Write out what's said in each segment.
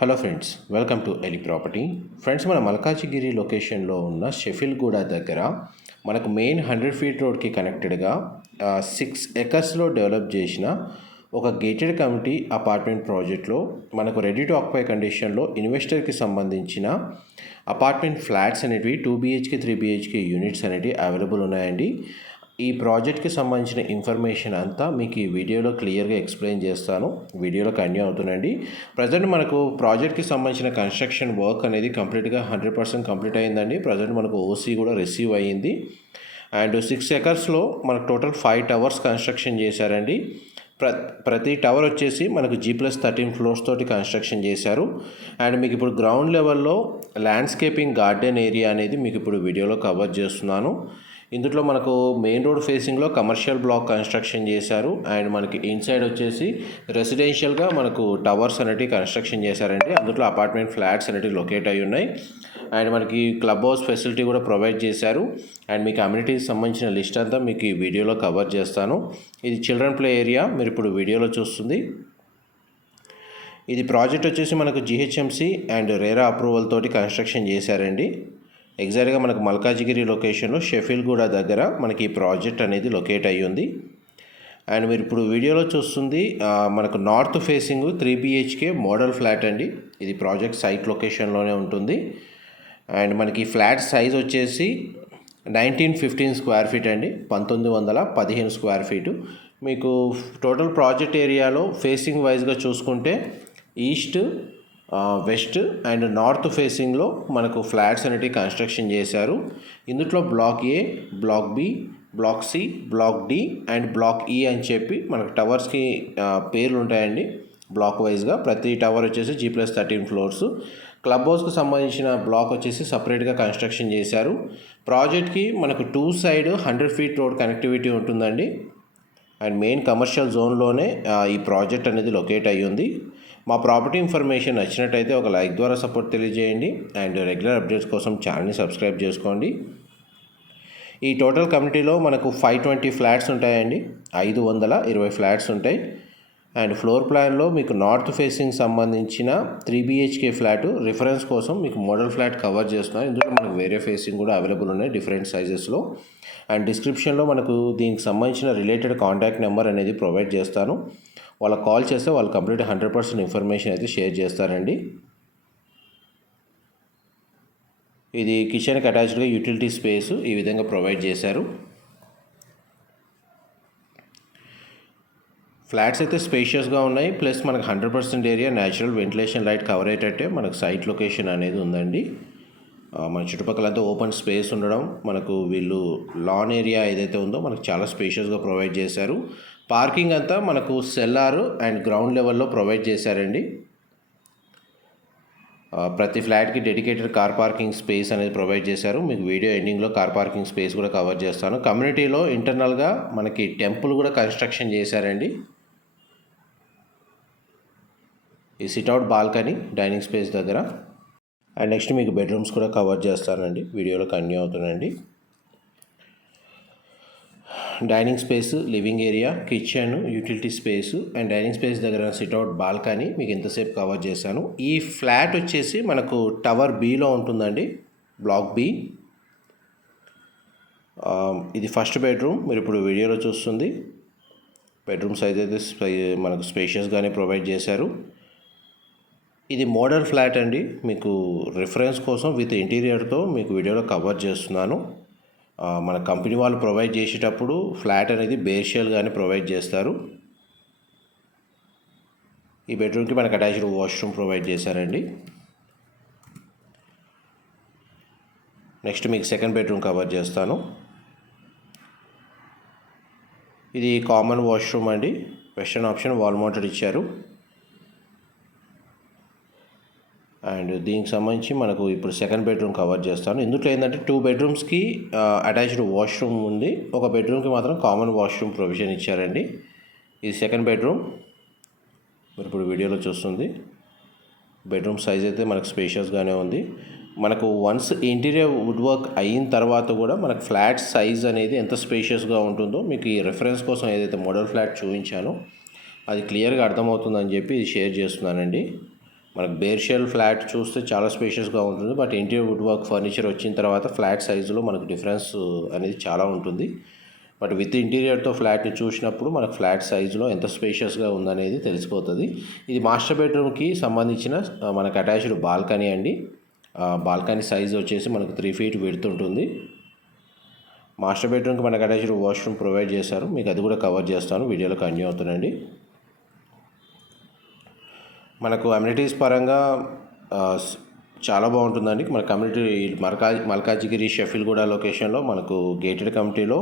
Hello friends welcome to Eli property. Friends మన మల్కాజిగిరి లొకేషన్లో ఉన్న షెఫిల్గూడ దగ్గర మనకు మెయిన్ హండ్రెడ్ ఫీట్ రోడ్కి కనెక్టెడ్గా సిక్స్ ఎకర్స్లో డెవలప్ చేసిన ఒక గేటెడ్ కమిటీ అపార్ట్మెంట్ ప్రాజెక్ట్లో మనకు రెడీ టు ఆక్యుపై కండిషన్లో ఇన్వెస్టర్కి సంబంధించిన అపార్ట్మెంట్ ఫ్లాట్స్ అనేటివి two BHK three BHK units అనేటివి అవైలబుల్ ఉన్నాయండి. ఈ ప్రాజెక్ట్కి సంబంధించిన ఇన్ఫర్మేషన్ అంతా మీకు ఈ వీడియోలో క్లియర్గా ఎక్స్ప్లెయిన్ చేస్తాను. వీడియోలో కంటిన్యూ అవుతుందండి ప్రజెంట్ మనకు ప్రాజెక్ట్కి సంబంధించిన కన్స్ట్రక్షన్ వర్క్ అనేది కంప్లీట్గా హండ్రెడ్ పర్సెంట్ కంప్లీట్ అయిందండి. ప్రజెంట్ మనకు ఓసీ కూడా రిసీవ్ అయ్యింది అండ్ సిక్స్ ఎకర్స్లో మనకు టోటల్ ఫైవ్ టవర్స్ కన్స్ట్రక్షన్ చేశారండి. ప్ర ప్రతి టవర్ వచ్చేసి మనకు జీ ప్లస్ థర్టీన్ ఫ్లోర్స్ తోటి కన్స్ట్రక్షన్ చేశారు. అండ్ మీకు ఇప్పుడు గ్రౌండ్ లెవెల్లో ల్యాండ్స్కేపింగ్ గార్డెన్ ఏరియా అనేది మీకు ఇప్పుడు వీడియోలో కవర్ చేస్తున్నాను. ఇందులో మనకు మెయిన్ రోడ్ ఫేసింగ్లో కమర్షియల్ బ్లాక్ కన్స్ట్రక్షన్ చేశారు. అండ్ మనకి ఇన్సైడ్ వచ్చేసి రెసిడెన్షియల్గా మనకు టవర్స్ అనేటివి కన్స్ట్రక్షన్ చేశారండి. అందులో అపార్ట్మెంట్ ఫ్లాట్స్ అనేటివి లొకేట్ అయి ఉన్నాయి. అండ్ మనకి క్లబ్ హౌస్ ఫెసిలిటీ కూడా ప్రొవైడ్ చేశారు. అండ్ మీ కమ్యూనిటీకి సంబంధించిన లిస్ట్ అంతా మీకు ఈ వీడియోలో కవర్ చేస్తాను. ఇది చిల్డ్రన్ ప్లే ఏరియా. మీరు ఇప్పుడు వీడియోలో చూస్తుంది. ఇది ప్రాజెక్ట్ వచ్చేసి మనకు జిహెచ్ఎంసి అండ్ రేరా అప్రూవల్ తోటి కన్స్ట్రక్షన్ చేశారండి. ఎగ్జాక్ట్గా మనకు మల్కాజిగిరి లొకేషన్లో షెఫిల్గూడ దగ్గర మనకి ఈ ప్రాజెక్ట్ అనేది లొకేట్ అయ్యి ఉంది. అండ్ మీరు ఇప్పుడు వీడియోలో చూస్తుంది మనకు north facing three BHK model flat అండి. ఇది ప్రాజెక్ట్ సైట్ లొకేషన్లోనే ఉంటుంది. అండ్ మనకి ఫ్లాట్ సైజ్ వచ్చేసి నైన్టీన్ ఫిఫ్టీన్ స్క్వేర్ ఫీట్ అండి. పంతొమ్మిది వందల పదిహేను స్క్వేర్ ఫీటు మీకు టోటల్ ప్రాజెక్ట్ ఏరియాలో ఫేసింగ్ వైజ్గా చూసుకుంటే ఈస్ట్ వెస్ట్ అండ్ నార్త్ ఫేసింగ్లో మనకు ఫ్లాట్స్ అనేటివి కన్స్ట్రక్షన్ చేశారు. ఇందులో block A block B block C block D and block E అని చెప్పి మనకు టవర్స్కి పేర్లు ఉంటాయండి బ్లాక్ వైజ్గా ప్రతి టవర్ వచ్చేసి G plus thirteen floors. Club హౌస్కి సంబంధించిన బ్లాక్ వచ్చేసి సపరేట్గా కన్స్ట్రక్షన్ చేశారు. ప్రాజెక్ట్కి మనకు two side hundred feet road connectivity ఉంటుందండి. అండ్ మెయిన్ కమర్షియల్ జోన్లోనే ఈ ప్రాజెక్ట్ అనేది లొకేట్ అయ్యి ఉంది మా ప్రాపర్టీ ఇన్ఫర్మేషన్ నచ్చినట్టయితే ఒక లైక్ ద్వారా సపోర్ట్ తెలియజేయండి. అండ్ రెగ్యులర్ అప్డేట్స్ కోసం ఛానల్ని సబ్స్క్రైబ్ చేసుకోండి. ఈ టోటల్ కమిటీలో మనకు ఫైవ్ ట్వంటీ ఫ్లాట్స్ ఉంటాయండి. ఐదు వందల ఇరవై ఫ్లాట్స్ ఉంటాయి. అండ్ ఫ్లోర్ ప్లాన్లో మీకు నార్త్ ఫేసింగ్ సంబంధించిన త్రీ బిహెచ్కే ఫ్లాట్ రిఫరెన్స్ కోసం మీకు మోడల్ ఫ్లాట్ కవర్ చేస్తున్నాను ఇందులో మనకు వేరే ఫేసింగ్ కూడా అవైలబుల్ ఉన్నాయి డిఫరెంట్ సైజెస్లో. అండ్ డిస్క్రిప్షన్లో మనకు దీనికి సంబంధించిన రిలేటెడ్ కాంటాక్ట్ నెంబర్ అనేది ప్రొవైడ్ చేస్తాను. వాళ్ళకి కాల్ చేస్తే వాళ్ళు కంప్లీట్ హండ్రెడ్ పర్సెంట్ ఇన్ఫర్మేషన్ అయితే షేర్ చేస్తారండి. ఇది కిచెన్కి అటాచ్డ్గా యూటిలిటీ స్పేస్ ఈ విధంగా ప్రొవైడ్ చేశారు. ఫ్లాట్స్ అయితే స్పేషియస్గా ఉన్నాయి. ప్లస్ మనకు hundred percent area natural ventilation light cover అయ్యేటట్టే మనకు సైట్ లొకేషన్ అనేది ఉందండి. మన మన చుట్టుపక్కలంతా ఓపెన్ స్పేస్ ఉండడం మనకు వీళ్ళు లాన్ ఏరియా ఏదైతే ఉందో మనకు చాలా స్పేషియస్గా ప్రొవైడ్ చేశారు. పార్కింగ్ అంతా మనకు సెల్లార్ అండ్ గ్రౌండ్ లెవెల్లో ప్రొవైడ్ చేశారండి. ప్రతి ఫ్లాట్కి డెడికేటెడ్ కార్ పార్కింగ్ స్పేస్ అనేది ప్రొవైడ్ చేశారు. మీకు వీడియో ఎండింగ్లో కార్ పార్కింగ్ స్పేస్ కూడా కవర్ చేస్తాను. కమ్యూనిటీలో ఇంటర్నల్గా మనకి టెంపుల్ కూడా కన్స్ట్రక్షన్ చేశారండి. ఈ sit out balcony dining space దగ్గర. అండ్ నెక్స్ట్ మీకు బెడ్రూమ్స్ కూడా కవర్ చేస్తానండి. వీడియోలో కంటిన్యూ అవుతుందండి. Dining space living area kitchen utility space and dining space దగ్గర సిట్అవుట్ బాల్కనీ మీకు ఎంతసేపు కవర్ చేశాను. ఈ ఫ్లాట్ వచ్చేసి మనకు టవర్ బీలో ఉంటుందండి. బ్లాక్ బి ఇది ఫస్ట్ బెడ్రూమ్. మీరు ఇప్పుడు వీడియోలో చూస్తుంది. బెడ్రూమ్స్ అయితే మనకు స్పేషియస్గానే ప్రొవైడ్ చేశారు. ఇది మోడల్ ఫ్లాట్ అండి. మీకు రిఫరెన్స్ కోసం విత్ ఇంటీరియర్తో మీకు వీడియోలో కవర్ చేస్తున్నాను. మన కంపెనీ వాళ్ళు ప్రొవైడ్ చేసేటప్పుడు ఫ్లాట్ అనేది బేషియల్గానే ప్రొవైడ్ చేస్తారు. ఈ బెడ్రూమ్కి మనకు అటాచ్డ్ వాష్రూమ్ ప్రొవైడ్ చేశారండి. నెక్స్ట్ మీకు సెకండ్ బెడ్రూమ్ కవర్ చేస్తాను. ఇది కామన్ వాష్రూమ్ అండి. వెస్టర్న్ ఆప్షన్ వాల్ మౌంటెడ్ ఇచ్చారు. అండ్ దీనికి సంబంధించి మనకు ఇప్పుడు సెకండ్ బెడ్రూమ్ కవర్ చేస్తాను. ఇందులో ఏంటంటే టూ బెడ్రూమ్స్కి అటాచ్డ్ వాష్రూమ్ ఉంది. ఒక బెడ్రూమ్కి మాత్రం కామన్ వాష్రూమ్ ప్రొవిజన్ ఇచ్చారండి. ఇది సెకండ్ బెడ్రూమ్. మీరు ఇప్పుడు వీడియోలో చూస్తుంది. బెడ్రూమ్ సైజ్ అయితే మనకు స్పేషియస్గానే ఉంది. మనకు వన్స్ ఇంటీరియర్ వుడ్ వర్క్ అయిన తర్వాత కూడా మనకు ఫ్లాట్ సైజ్ అనేది ఎంత స్పేషియస్గా ఉంటుందో మీకు ఈ రెఫరెన్స్ కోసం ఏదైతే మోడల్ ఫ్లాట్ చూపించానో అది క్లియర్గా అర్థమవుతుందని చెప్పి ఇది షేర్ చేస్తున్నానండి. మనకు బేర్షెల్ ఫ్లాట్ చూస్తే చాలా స్పేషియస్గా ఉంటుంది. But interior wood work furniture వచ్చిన తర్వాత ఫ్లాట్ సైజులో మనకు డిఫరెన్స్ అనేది చాలా ఉంటుంది. బట్ విత్ ఇంటీరియర్తో ఫ్లాట్ని చూసినప్పుడు మనకు ఫ్లాట్ సైజులో ఎంత స్పేషియస్గా ఉందనేది తెలిసిపోతుంది. ఇది మాస్టర్ బెడ్రూమ్కి సంబంధించిన మనకు అటాచ్డ్ బాల్కనీ అండి. బాల్కనీ సైజ్ వచ్చేసి మనకు త్రీ ఫీట్ విడుతుంటుంది మాస్టర్ బెడ్రూమ్కి మనకు అటాచ్డ్ వాష్రూమ్ ప్రొవైడ్ చేశారు. మీకు అది కూడా కవర్ చేస్తాను. వీడియోలో కంటిన్యూ అవుతుందండి మనకు అమ్యూనిటీస్ పరంగా చాలా బాగుంటుందండి. మన కమ్యూనిటీ మల్కా మల్కాజిగిరి షెఫిల్ కూడా లొకేషన్లో మనకు గేటెడ్ కమిటీలో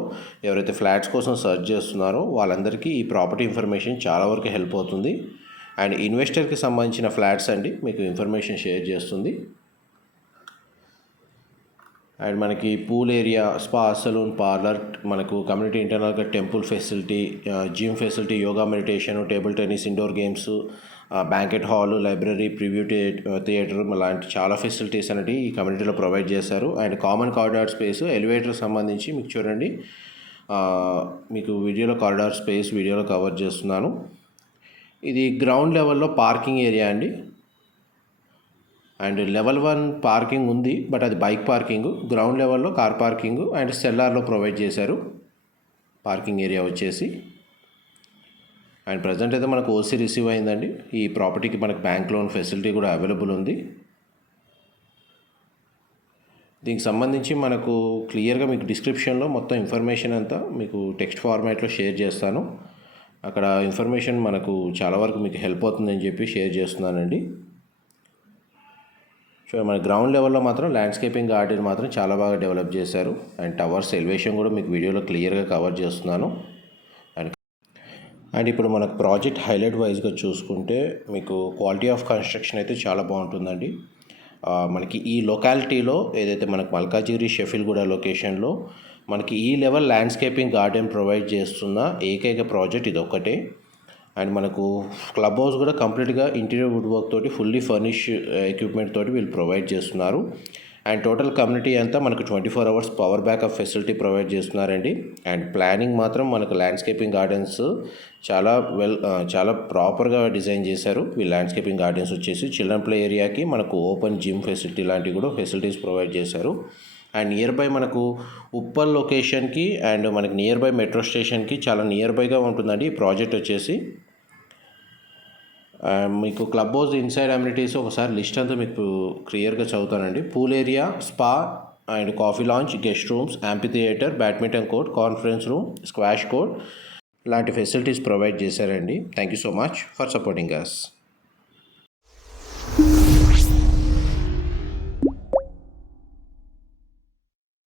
ఎవరైతే ఫ్లాట్స్ కోసం సర్చ్ చేస్తున్నారో వాళ్ళందరికీ ఈ ప్రాపర్టీ ఇన్ఫర్మేషన్ చాలా వరకు హెల్ప్ అవుతుంది. అండ్ ఇన్వెస్టర్కి సంబంధించిన ఫ్లాట్స్ అండి మీకు ఇన్ఫర్మేషన్ షేర్ చేస్తుంది. అండ్ మనకి pool area spa salon parlour మనకు కమ్యూనిటీ ఇంటర్నల్గా temple facility gym facility yoga meditation table tennis indoor games banquet hall library preview theatre లాంటి చాలా ఫెసిలిటీస్ అనేవి ఈ కమ్యూనిటీలో ప్రొవైడ్ చేశారు. And common corridor space elevator సంబంధించి మీకు చూడండి. మీకు వీడియోలో కారిడార్ స్పేస్ వీడియోలో కవర్ చేస్తున్నాను. ఇది గ్రౌండ్ లెవెల్లో పార్కింగ్ ఏరియా అండి. అండ్ లెవెల్ వన్ పార్కింగ్ ఉంది బట్ అది బైక్ పార్కింగ్ గ్రౌండ్ లెవెల్లో కార్ పార్కింగ్ అండ్ సెల్లార్లో ప్రొవైడ్ చేశారు. పార్కింగ్ ఏరియా వచ్చేసి. అండ్ ప్రజెంట్ అయితే మనకు ఓసీ రిసీవ్ అయిందండి. ఈ ప్రాపర్టీకి మనకు బ్యాంక్ లోన్ ఫెసిలిటీ కూడా అవైలబుల్ ఉంది. దీనికి సంబంధించి మనకు క్లియర్గా మీకు డిస్క్రిప్షన్లో మొత్తం ఇన్ఫర్మేషన్ అంతా మీకు టెక్స్ట్ ఫార్మాట్లో షేర్ చేస్తాను. అక్కడ ఇన్ఫర్మేషన్ మనకు చాలా వరకు మీకు హెల్ప్ అవుతుందని చెప్పి షేర్ చేస్తున్నానండి. సో మన గ్రౌండ్ లెవెల్లో మాత్రం ల్యాండ్స్కేపింగ్ గార్డెన్ మాత్రం చాలా బాగా డెవలప్ చేశారు. అండ్ టవర్స్ ఎలివేషన్ కూడా మీకు వీడియోలో క్లియర్గా కవర్ చేస్తున్నాను. అండ్ ఇప్పుడు మనకు ప్రాజెక్ట్ హైలైట్ వైజ్గా చూసుకుంటే మీకు క్వాలిటీ ఆఫ్ కన్స్ట్రక్షన్ అయితే చాలా బాగుంటుందండి. మనకి ఈ లొకాలిటీలో ఏదైతే మనకు మల్కాజిగిరి షెఫిల్గూడ లొకేషన్లో మనకి ఈ లెవెల్ ల్యాండ్స్కేపింగ్ గార్డెన్ ప్రొవైడ్ చేస్తున్న ఏకైక ప్రాజెక్ట్ ఇది ఒక్కటే అండ్ మనకు క్లబ్ హౌస్ కూడా కంప్లీట్గా ఇంటీరియర్ వుడ్ వర్క్ తోటి ఫుల్లీ ఫర్నిష్ ఎక్విప్మెంట్ తోటి వీళ్ళు ప్రొవైడ్ చేస్తున్నారు. అండ్ టోటల్ కమ్యూనిటీ అంతా మనకు twenty four hours power backup facility provide చేస్తున్నారండి. అండ్ ప్లానింగ్ మాత్రం మనకు ల్యాండ్స్కేపింగ్ గార్డెన్స్ చాలా వెల్ చాలా ప్రాపర్గా డిజైన్ చేశారు. ఈ ల్యాండ్స్కేపింగ్ గార్డెన్స్ వచ్చేసి చిల్డ్రన్ ప్లే ఏరియాకి మనకు ఓపెన్ జిమ్ ఫెసిలిటీ లాంటివి కూడా ఫెసిలిటీస్ ప్రొవైడ్ చేశారు. అండ్ నియర్ బై మనకు ఉప్పల్ లొకేషన్కి అండ్ మనకి నియర్ బై మెట్రో స్టేషన్కి చాలా నియర్ బైగా ఉంటుందండి. ఈ ప్రాజెక్ట్ వచ్చేసి మీకు క్లబ్ హౌస్ ఇన్సైడ్ అమ్యూనిటీస్ ఒకసారి లిస్ట్ అంతా మీకు క్లియర్గా చదువుతానండి. Pool area spa and coffee lounge guest rooms amphitheatre badminton court conference room squash court లాంటి ఫెసిలిటీస్ ప్రొవైడ్ చేశారండి. Thank you so much for supporting us